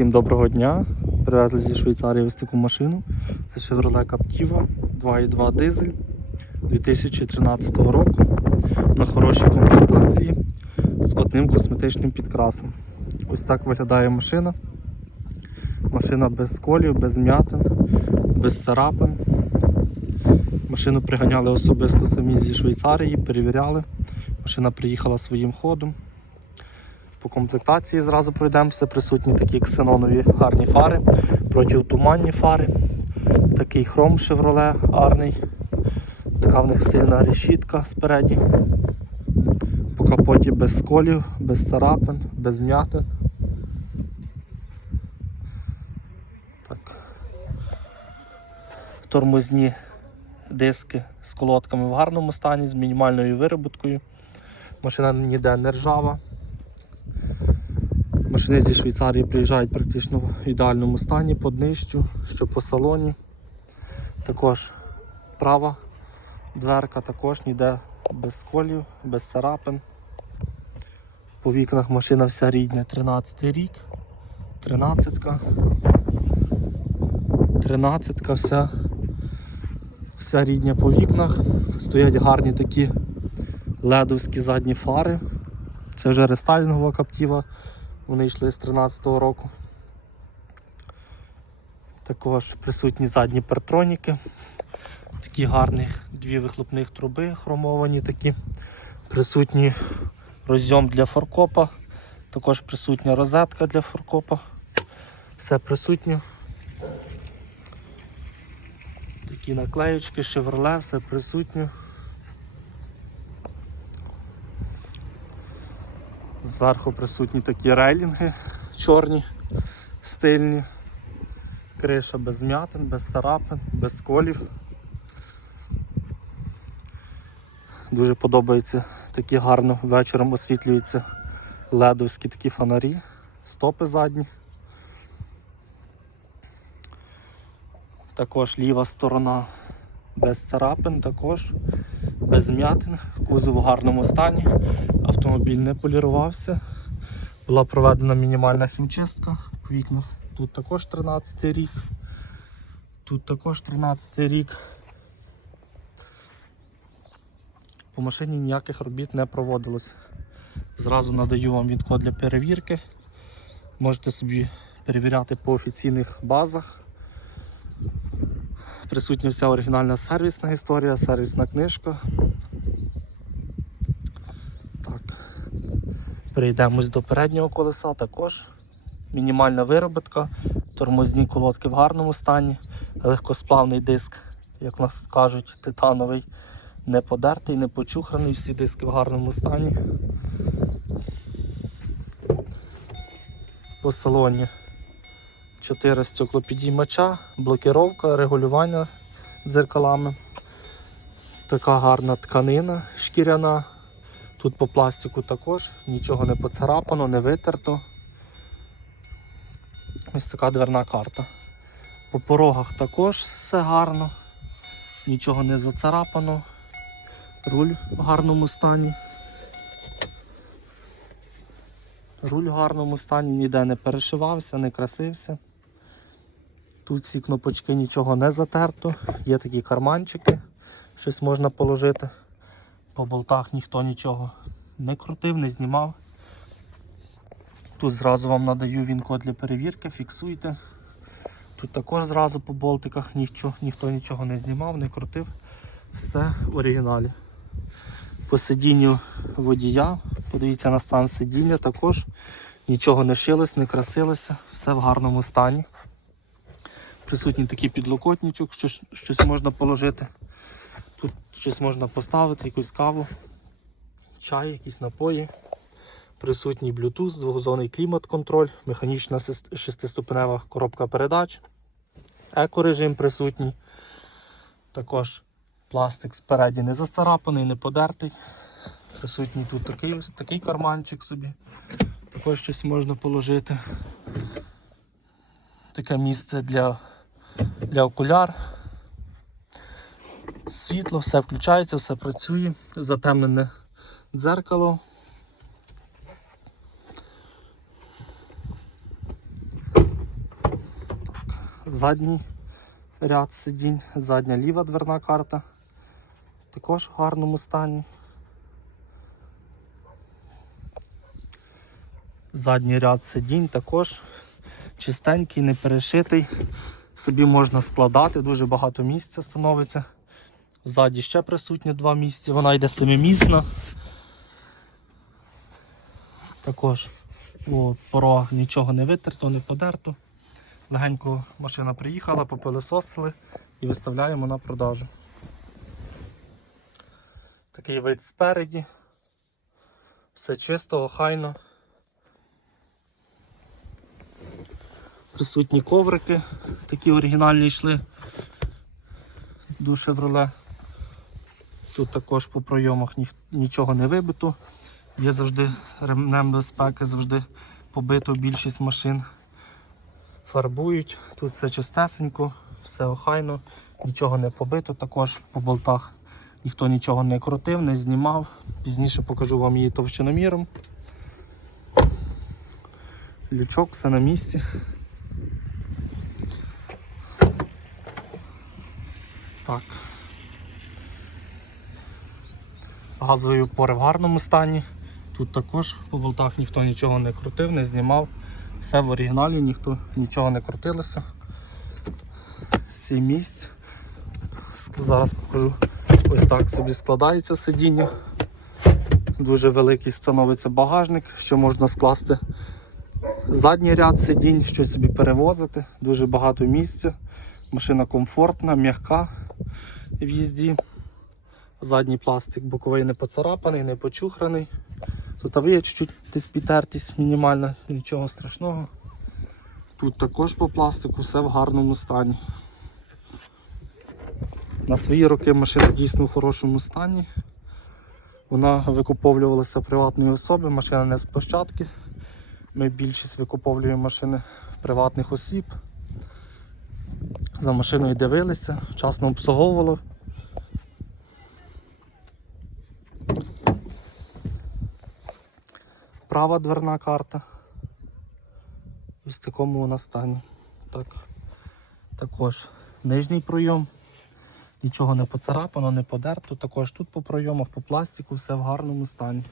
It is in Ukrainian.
Всім доброго дня. Привезли зі Швейцарії ось таку машину. Це Chevrolet Captiva 2.2 дизель 2013 року на хорошій комплектації з одним косметичним підкрасом. Ось так виглядає машина. Машина без сколів, без м'ятин, без царапин. Машину приганяли особисто самі зі Швейцарії, перевіряли. Машина приїхала своїм ходом. По комплектації зразу пройдемося. Присутні такі ксенонові гарні фари, протитуманні фари, такий хром Chevrolet гарний, така в них стильна решітка спереді. По капоті без сколів, без царапин, без м'ятин. Тормозні диски з колодками в гарному стані, з мінімальною вироботкою. Машина ніде не ржава. Машини зі Швейцарії приїжджають практично в ідеальному стані, по днищу, що по салоні. Також права дверка також ніде без сколів, без царапин. По вікнах машина вся рідня, 13 рік, 13-ка, 13-ка вся, вся рідня по вікнах. Стоять гарні такі ледовські задні фари. Це вже рестайлінгова каптіва. Вони йшли з 13-го року. Також присутні задні партроніки. Такі гарні дві вихлопних труби хромовані такі. Присутній розйом для форкопа. Також присутня розетка для форкопа. Все присутнє. Такі наклеючки, шевроле, все присутнє. Зверху присутні такі рейлінги чорні, стильні. Криша без м'ятин, без царапин, без колів. Дуже подобається такі гарно вечором освітлюються ледовські такі фонарі, стопи задні. Також ліва сторона без царапин, також без м'ятин, кузов в гарному стані, автомобіль не полірувався, була проведена мінімальна хімчистка по вікнах. Тут також 13 рік, тут також 13 рік. По машині ніяких робіт не проводилось. Зразу надаю вам відкод для перевірки. Можете собі перевіряти по офіційних базах. Присутня вся оригінальна сервісна історія, сервісна книжка. Так. Перейдемось до переднього колеса також. Мінімальна виробітка, тормозні колодки в гарному стані, легкосплавний диск, як нас кажуть, титановий, не подертий, не почуханий, всі диски в гарному стані. По салоні 4 стеклопідіймача, блокіровка, регулювання дзеркалами. Така гарна тканина шкіряна. Тут по пластику також нічого не поцарапано, не витерто. Ось така дверна карта. По порогах також все гарно, нічого не зацарапано, руль в гарному стані. Руль в гарному стані, ніде не перешивався, не красився. Тут ці кнопочки нічого не затерто, є такі карманчики, щось можна положити. По болтах ніхто нічого не крутив, не знімав. Тут зразу вам надаю він-код для перевірки, фіксуйте. Тут також зразу по болтиках ніхто, ніхто нічого не знімав, не крутив. Все в оригіналі. По сидінню водія, подивіться на стан сидіння, також нічого не шилось, не красилося, все в гарному стані. Присутній такий підлокотничок, що щось можна положити. Тут щось можна поставити, якусь каву, чай, якісь напої. Присутній Bluetooth, двохзонний клімат-контроль, механічна шестиступенева коробка передач, екорежим присутній. Також пластик спереді не зацарапаний, не подертий. Присутній тут такий ось такий карманчик собі. Також щось можна положити. Таке місце для, для окуляр. Світло, все включається, все працює, затемнене дзеркало. задній ряд сидінь, задня ліва дверна карта. Також в гарному стані. Задній ряд сидінь також чистенький, не перешитий. Собі можна складати, дуже багато місця становиться. Ззаді ще присутні два місця, вона йде семимісна. Також у порогах нічого не витерто, не подерто. Легенько машина приїхала, попилисосили і виставляємо на продажу. Такий вид спереді. Все чисто, охайно. Присутні коврики, такі оригінальні йшли до Chevrolet. Тут також по пройомах ні- нічого не вибито. Є завжди ремнем безпеки, завжди побито більшість машин. Фарбують. Тут все чистесенько, все охайно, нічого не побито. Також по болтах ніхто нічого не крутив, не знімав. Пізніше покажу вам її товщиноміром. Лючок, все на місці. Так. Газові опори в гарному стані. Тут також по болтах ніхто нічого не крутив, не знімав. Все в оригіналі, ніхто нічого не крутилося. Сім місць. Зараз покажу. Ось так собі складається сидіння. Дуже великий становиться багажник, що можна скласти задній ряд сидінь, щось собі перевозити. Дуже багато місця. Машина комфортна, м'яка в їзді. Задній пластик боковий не поцарапаний, не почухраний. Тут а є чуть-чуть десь підтертість мінімальна, нічого страшного. Тут також по пластику все в гарному стані. На свої роки машина дійсно в хорошому стані. Вона викуповувалася приватної особи, машина не з площадки. Ми більшість викуповуємо машини приватних осіб. За машиною дивилися, вчасно обслуговували. Права дверна карта. Ось в такому вона стані. Так. Також нижній пройом. Нічого не поцарапано, не подерто. Також тут по пройомах, по пластику все в гарному стані.